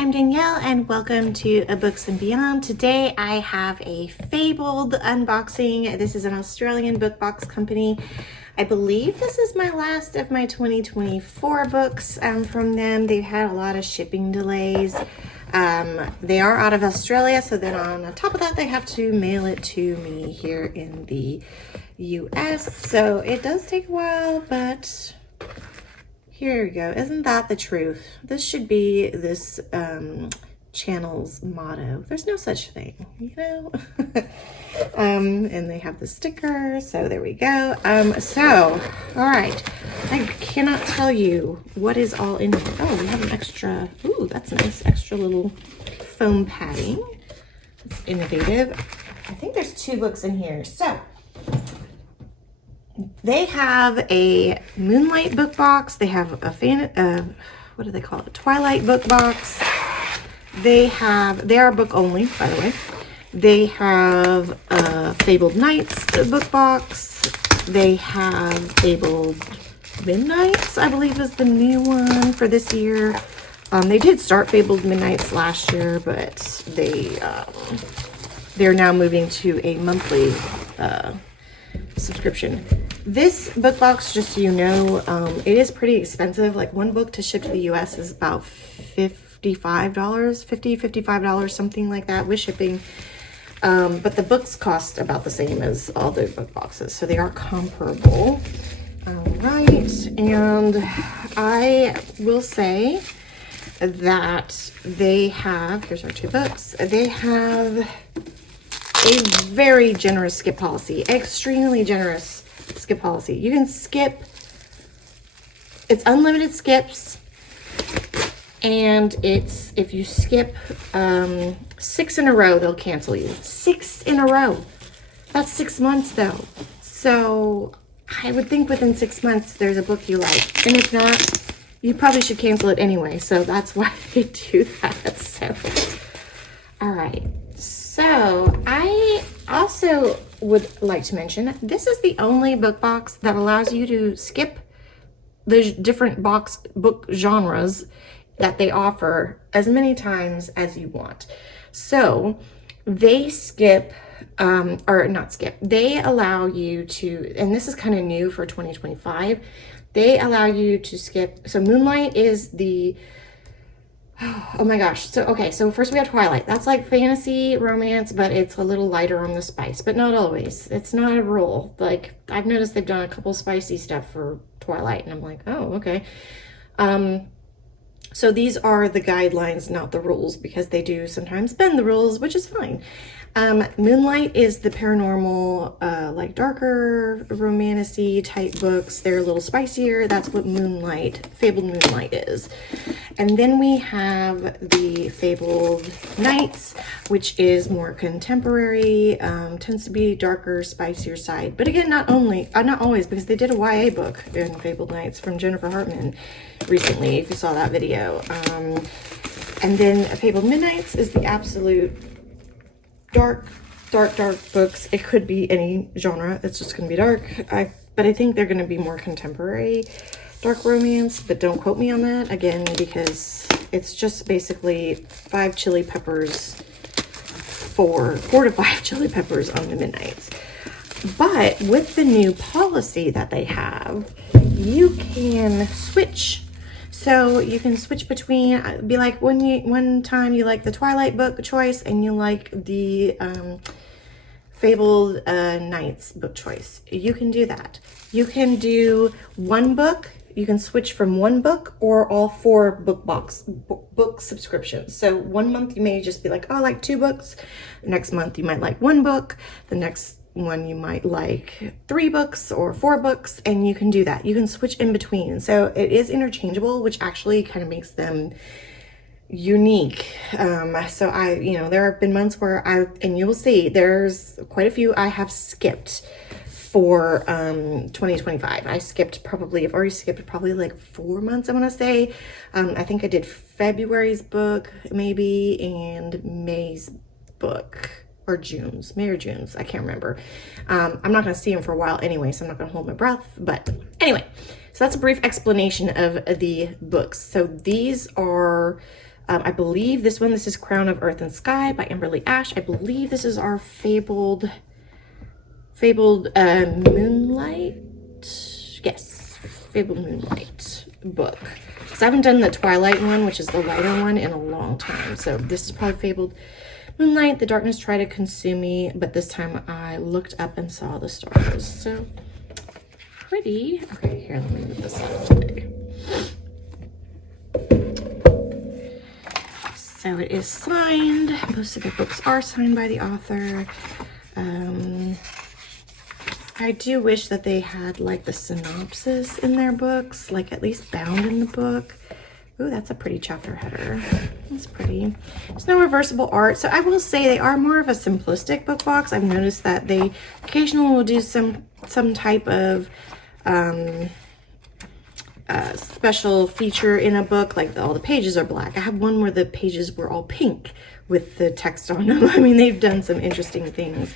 I'm Danielle and welcome to A Books and Beyond. Today I have a Fabled unboxing. This is an Australian book box company. I believe this is my last of my 2024 books from them. They've had a lot of shipping delays. They are out of Australia, so then on top of that they have to mail it to me here in the US. So it does take a while, but here we go. Isn't that the truth? This should be this channel's motto. There's no such thing, you know? And they have the sticker, so there we go. So, all right. I cannot tell you what is all in here. Oh, we have an extra, ooh, that's nice, extra little foam padding. It's innovative. I think there's 2 books in here. So, they have a Moonlight book box. They have a what do they call it? Twilight book box. They are book only, by the way. They have a Fabled Nights book box. They have Fabled Midnights, I believe is the new one for this year. They did start Fabled Midnights last year, but they're now moving to a monthly subscription. This book box, just so you know, it is pretty expensive. Like one book to ship to the US is about $55, something like that with shipping. But the books cost about the same as all the book boxes, so they are comparable. All right, and I will say that they have, here's our 2 books, they have a very generous skip policy, extremely generous skip policy. You can skip, it's unlimited skips, and it's, if you skip 6 in a row, they'll cancel you. 6 in a row. That's 6 months though. So I would think within 6 months there's a book you like. And if not, you probably should cancel it anyway. So that's why they do that. So, all right. So I also would like to mention, this is the only book box that allows you to skip the different book genres that they offer as many times as you want. So they skip, or not skip, they allow you to, and this is kind of new for 2025, they allow you to skip, so Moonlight is the, oh my gosh, so okay, so first we have Twilight. That's like fantasy romance, but it's a little lighter on the spice, but not always. It's not a rule. Like, I've noticed they've done a couple spicy stuff for Twilight, and I'm like, oh, okay. So these are the guidelines, not the rules, because they do sometimes bend the rules, which is fine. Moonlight is the paranormal, like darker romantic-y type books. They're a little spicier. That's what Moonlight, Fabled Moonlight is. And then we have the Fabled Nights, which is more contemporary, tends to be darker, spicier side. But again, not always, because they did a YA book in Fabled Nights from Jennifer Hartman recently, if you saw that video. And then Fabled Midnights is the absolute dark books. It could be any genre. It's just going to be dark. But I think they're going to be more contemporary dark romance, but don't quote me on that again, because it's just basically 4 to 5 chili peppers on the Midnights. But with the new policy that they have, you can switch. So you can switch between, be like one time you like the Twilight book choice and you like the Fabled Nights book choice. You can do that. You can do one book. You can switch from one book or all 4 book subscriptions. So one month you may just be like, oh, I like 2 books. The next month you might like 1 book. The next one you might like 3 books or 4 books, and you can do that. You can switch in between. So it is interchangeable, which actually kind of makes them unique. So there have been months where and you'll see there's quite a few I have skipped for 2025. I've already skipped probably like 4 months, I want to say. I think I did February's book maybe, and May's book, or June's, May or June's, I can't remember. I'm not going to see them for a while anyway, so I'm not going to hold my breath. But anyway, so that's a brief explanation of the books. So these are I believe this one, this is Crown of Earth and Sky by Amberly Ash. I believe this is our Fabled Moonlight. Yes, Fabled Moonlight book. Because I haven't done the Twilight one, which is the lighter one, in a long time. So this is probably Fabled Moonlight. The darkness tried to consume me, but this time I looked up and saw the stars. So pretty. Okay, here, let me move this out of the way. So it is signed. Most of the books are signed by the author. I do wish that they had like the synopsis in their books, like at least bound in the book. Ooh, that's a pretty chapter header. That's pretty. There's no reversible art. So I will say they are more of a simplistic book box. I've noticed that they occasionally will do some type of special feature in a book, like all the pages are black. I have one where the pages were all pink with the text on them. I mean, they've done some interesting things.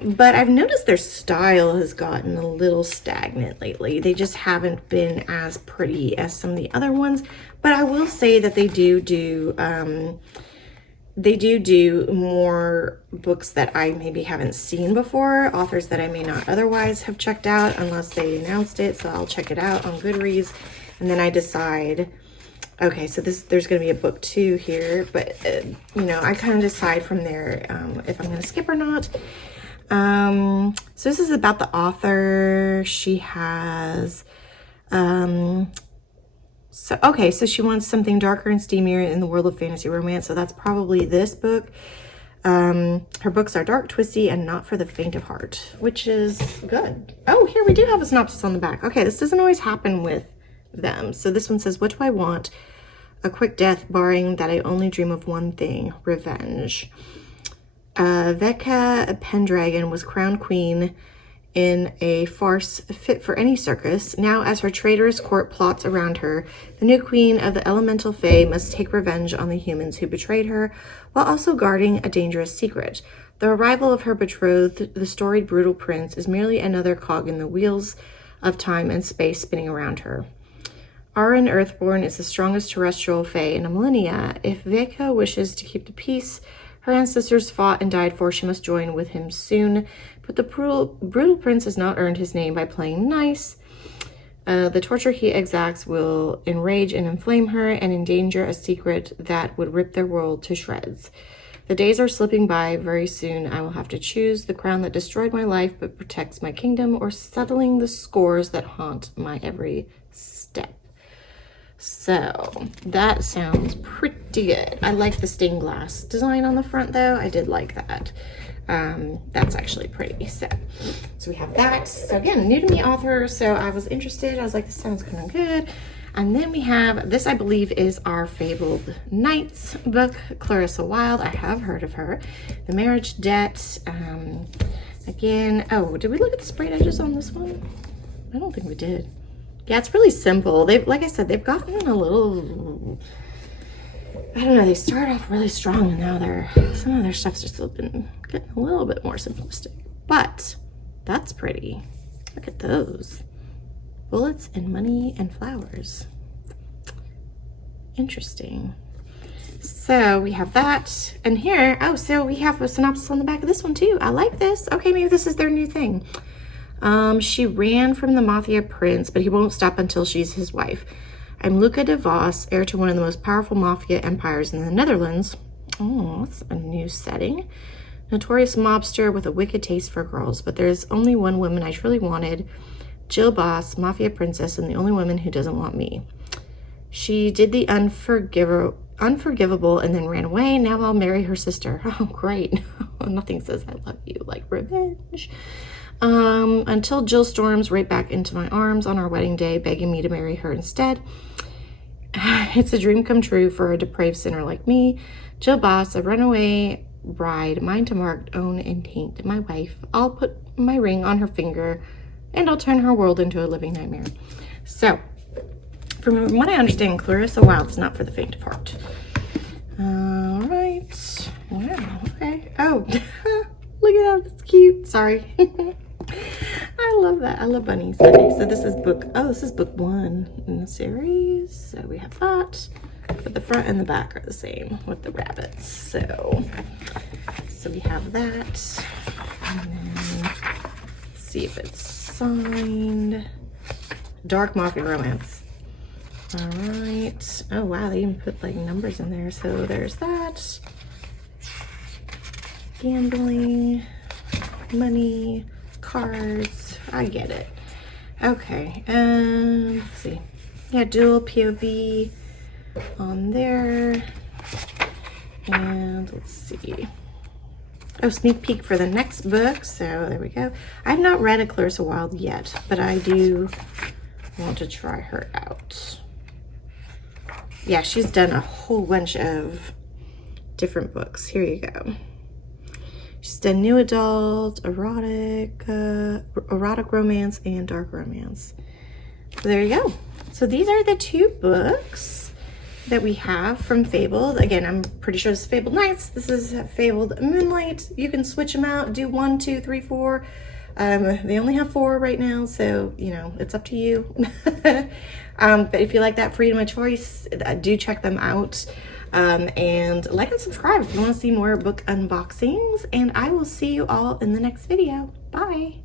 But I've noticed their style has gotten a little stagnant lately. They just haven't been as pretty as some of the other ones. But I will say that they do more books that I maybe haven't seen before, authors that I may not otherwise have checked out unless they announced it. So I'll check it out on Goodreads, and then I decide, okay, so there's going to be a book 2 here, but you know, I kind of decide from there if I'm going to skip or not. So this is about the author. She has so she wants something darker and steamier in the world of fantasy romance. So that's probably this book. Her books are dark, twisty, and not for the faint of heart, which is good. Oh, here we do have a synopsis on the back. Okay, this doesn't always happen with them. So this one says, what do I want? A quick death, barring that I only dream of one thing, revenge. Veka Pendragon was crowned queen in a farce fit for any circus. Now, as her traitorous court plots around her, the new queen of the elemental fae must take revenge on the humans who betrayed her, while also guarding a dangerous secret. The arrival of her betrothed, the storied brutal prince, is merely another cog in the wheels of time and space spinning around her. Arin Earthborn is the strongest terrestrial fae in a millennia. If Veka wishes to keep the peace her ancestors fought and died for, she must join with him soon. But the brutal prince has not earned his name by playing nice. The torture he exacts will enrage and inflame her and endanger a secret that would rip their world to shreds. The days are slipping by. Very soon I will have to choose the crown that destroyed my life but protects my kingdom, or settling the scores that haunt my every step. So that sounds pretty good. I like the stained glass design on the front though. I did like that. That's actually pretty. So we have that. So again, new to me author. So I was interested. I was like, this sounds kind of good. And then we have, this I believe is our Fabled Knights book, Clarissa Wilde. I have heard of her. The Marriage Debt. Again, oh, did we look at the sprayed edges on this one? I don't think we did. Yeah, it's really simple. They've, like I said, they've gotten a little, I don't know, they started off really strong and now some of their stuff's just been getting a little bit more simplistic. But that's pretty. Look at those. Bullets and money and flowers. Interesting. So we have that. And here, oh, so we have a synopsis on the back of this one too. I like this. Okay, maybe this is their new thing. She ran from the Mafia prince, but he won't stop until she's his wife. I'm Luca de Vos, heir to one of the most powerful Mafia empires in the Netherlands. Oh, that's a new setting. Notorious mobster with a wicked taste for girls, but there's only one woman I truly wanted. Jill Boss, Mafia princess, and the only woman who doesn't want me. She did the unforgivable and then ran away. Now I'll marry her sister. Oh, great. Nothing says I love you like revenge. Until Jill storms right back into my arms on our wedding day, begging me to marry her instead. It's a dream come true for a depraved sinner like me. Jill Boss, a runaway bride, mine to mark, own, and taint. My wife. I'll put my ring on her finger, and I'll turn her world into a living nightmare. So, from what I understand, Clarissa Wilde is not for the faint of heart. All right. Wow. Okay. Oh, look at that. It's cute. Sorry. I love that. I love bunnies. Okay, so this is book 1 in the series. So we have that. but the front and the back are the same with the rabbits. So we have that. And then let's see if it's signed. Dark Mafia Romance. All right. Oh wow, they even put like numbers in there. So there's that. Gambling, money, cards. I get it. Okay, and let's see. Yeah, dual POV on there. And let's see. Oh, sneak peek for the next book. So there we go. I've not read A Clarissa Wilde yet, but I do want to try her out. Yeah, she's done a whole bunch of different books. Here you go. She's done new adult, erotic romance, and dark romance. So there you go. So these are the 2 books that we have from Fabled. Again, I'm pretty sure this is Fabled Nights. This is Fabled Moonlight. You can switch them out, do 1, 2, 3, 4. They only have 4 right now, so, you know, it's up to you. But if you like that freedom of choice, do check them out. And like and subscribe if you want to see more book unboxings. And I will see you all in the next video. Bye.